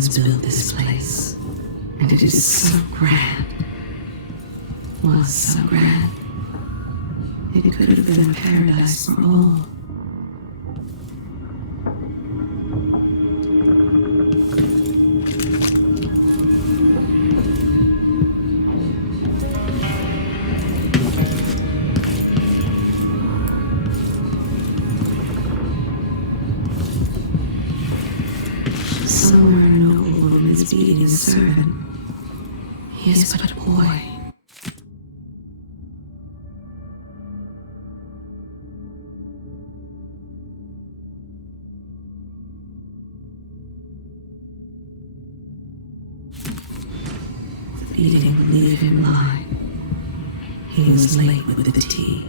has built this place, and it is so grand. Was so grand. It could have been a paradise for all. Somewhere an old woman is beating a servant. He is but a boy. The beating would leave him blind. He was late with the tea.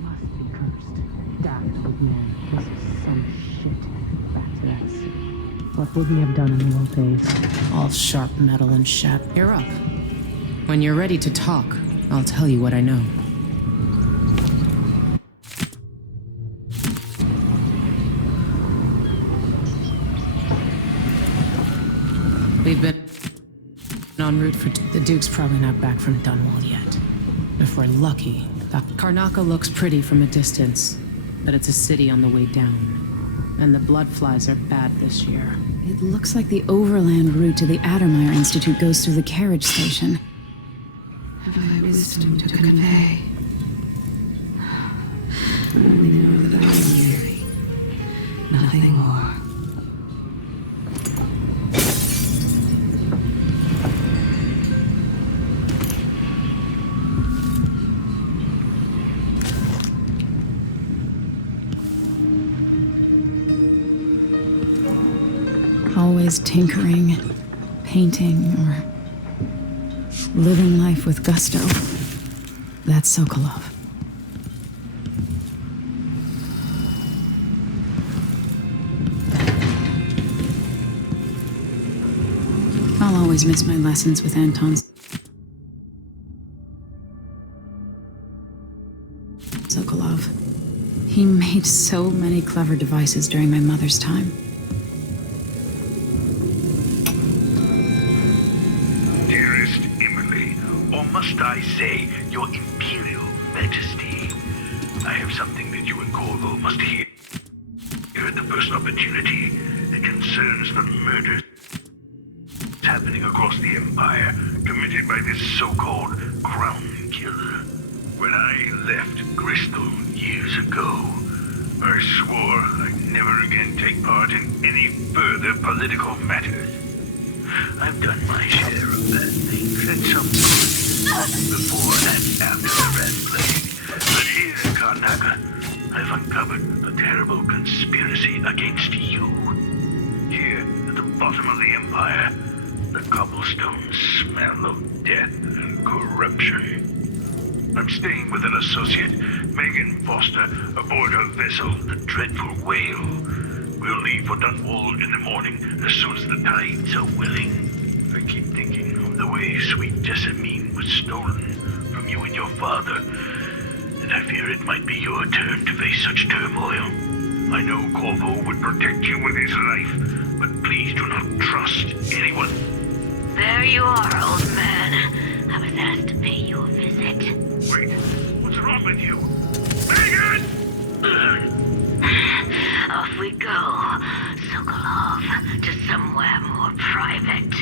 Must be cursed. Damn good man. This is some shit. Back to that city. What would we have done in the old days? All sharp metal and shat. You're up. When you're ready to talk, I'll tell you what I know. We've been en route for... The Duke's probably not back from Dunwall yet. If we're lucky, Karnaca looks pretty from a distance, but it's a city on the way down. And the bloodflies are bad this year. It looks like the overland route to the Addermeyer Institute goes through the carriage station. Have I wisdom to convey? I only know that I am weary. Nothing more. Always tinkering, painting, or living life with gusto. That's Sokolov. I'll always miss my lessons with Anton Sokolov. He made so many clever devices during my mother's time. Must I say, Your Imperial Majesty, I have something that you and Corvo must hear. Here at the first opportunity, it concerns the murders happening across the Empire, committed by this so-called Crown Killer. When I left Crystal years ago, I swore I'd never again take part in any further political matters. I've done my share of bad things at some point. Before and after the Red Plague. But here in Karnaca, I've uncovered a terrible conspiracy against you. Here, at the bottom of the Empire, the cobblestones smell of death and corruption. I'm staying with an associate, Megan Foster, aboard her vessel, the Dreadful Whale. We'll leave for Dunwall in the morning, as soon as the tides are willing. I keep thinking of the way sweet Jessamine was stolen from you and your father, and I fear it might be your turn to face such turmoil. I know Corvo would protect you with his life, but please do not trust anyone. There you are, old man. I was asked to pay you a visit. Wait, what's wrong with you? Megan! Off we go, Sokolov, to somewhere more private.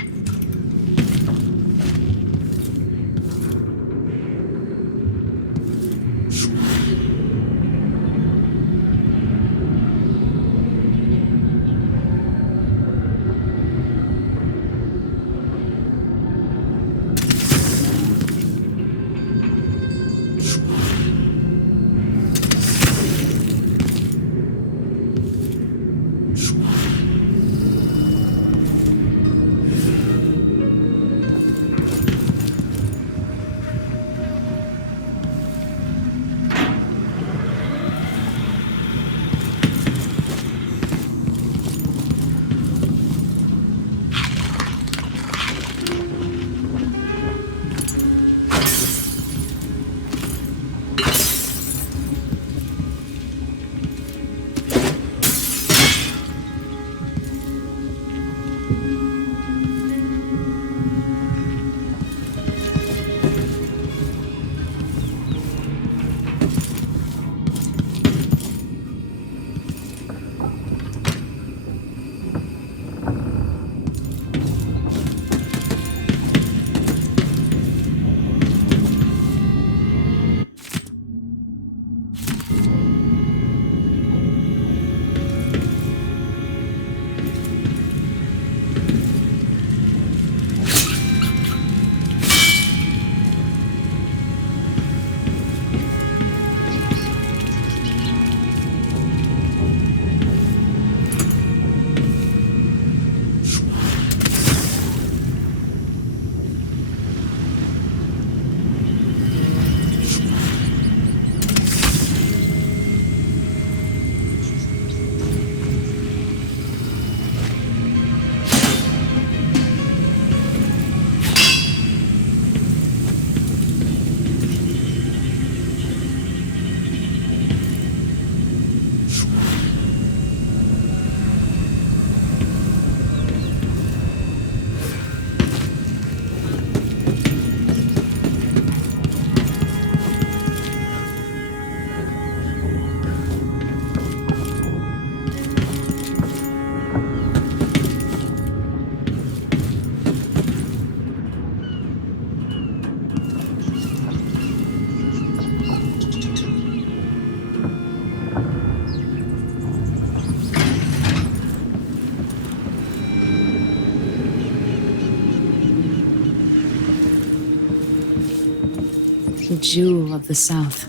The jewel of the South.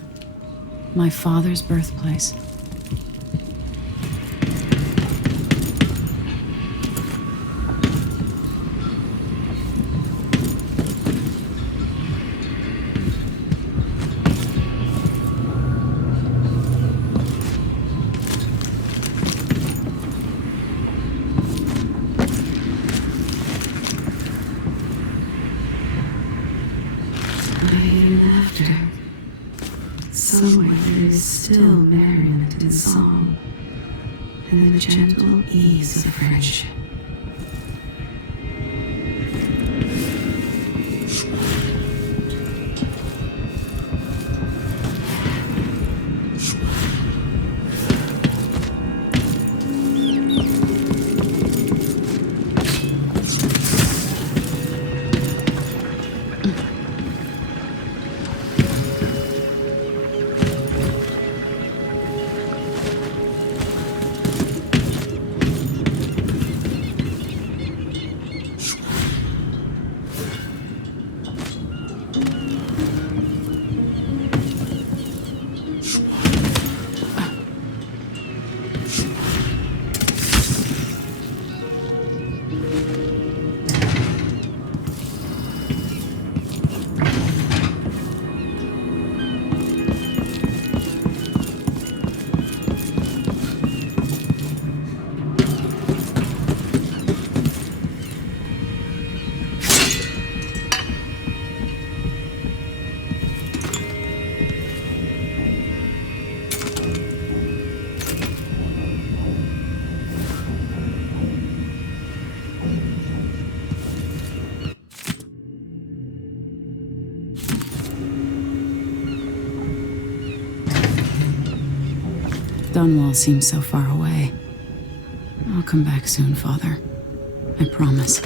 My father's birthplace. Even after, somewhere there is still merriment in song, and the gentle ease of friendship. Dunwall seems so far away. I'll come back soon, Father. I promise.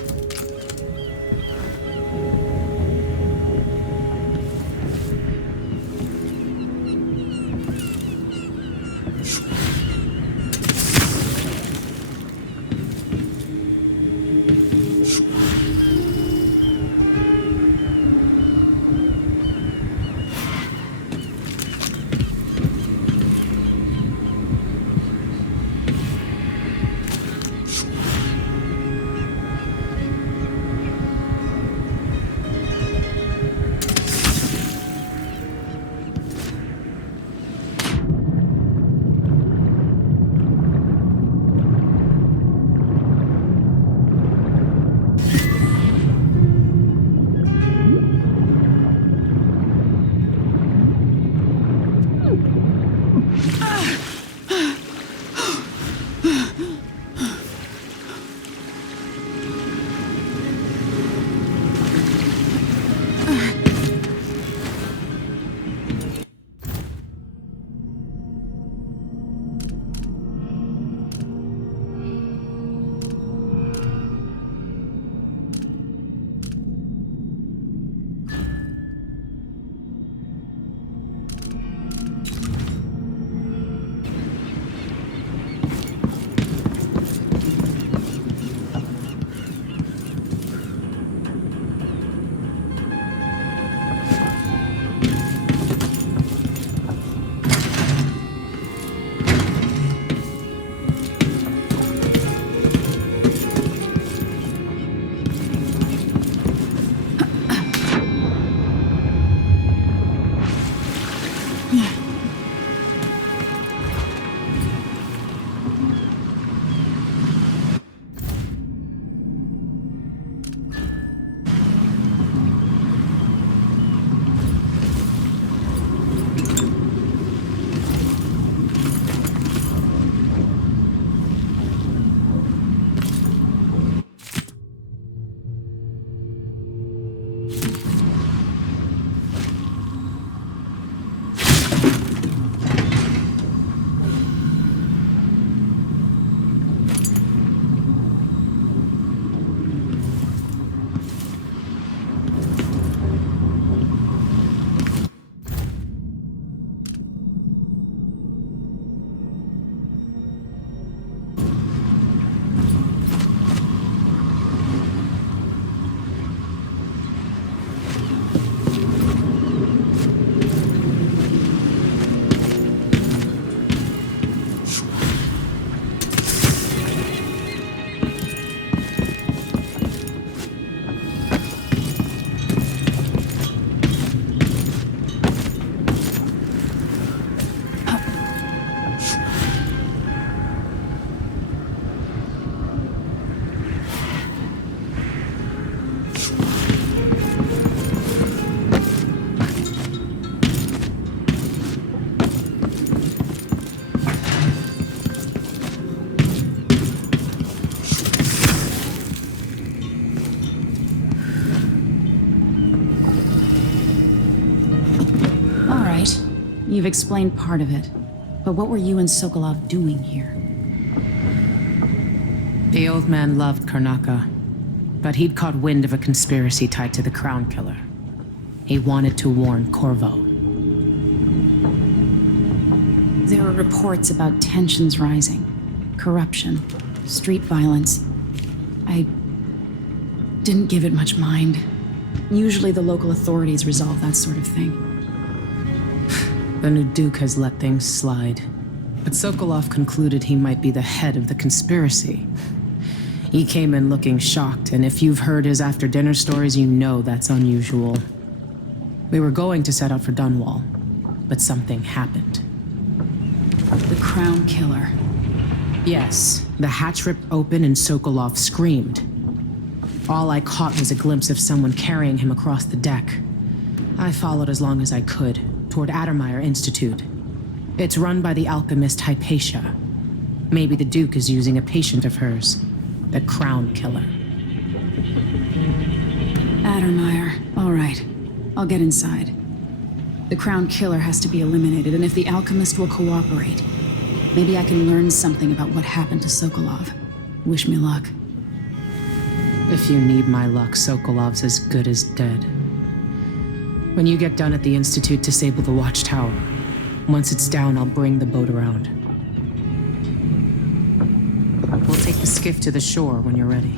You've explained part of it, but what were you and Sokolov doing here? The old man loved Karnaka, but he'd caught wind of a conspiracy tied to the Crown Killer. He wanted to warn Corvo. There were reports about tensions rising, corruption, street violence. I didn't give it much mind. Usually the local authorities resolve that sort of thing. The new Duke has let things slide, but Sokolov concluded he might be the head of the conspiracy. He came in looking shocked, and if you've heard his after-dinner stories, you know that's unusual. We were going to set out for Dunwall, but something happened. The Crown Killer. Yes, the hatch ripped open and Sokolov screamed. All I caught was a glimpse of someone carrying him across the deck. I followed as long as I could, toward Addermeyer Institute. It's run by the alchemist Hypatia. Maybe the Duke is using a patient of hers, the Crown Killer. Addermeyer. All right. I'll get inside. The Crown Killer has to be eliminated, and if the alchemist will cooperate, maybe I can learn something about what happened to Sokolov. Wish me luck. If you need my luck, Sokolov's as good as dead. When you get done at the Institute, disable the watchtower. Once it's down, I'll bring the boat around. We'll take the skiff to the shore when you're ready.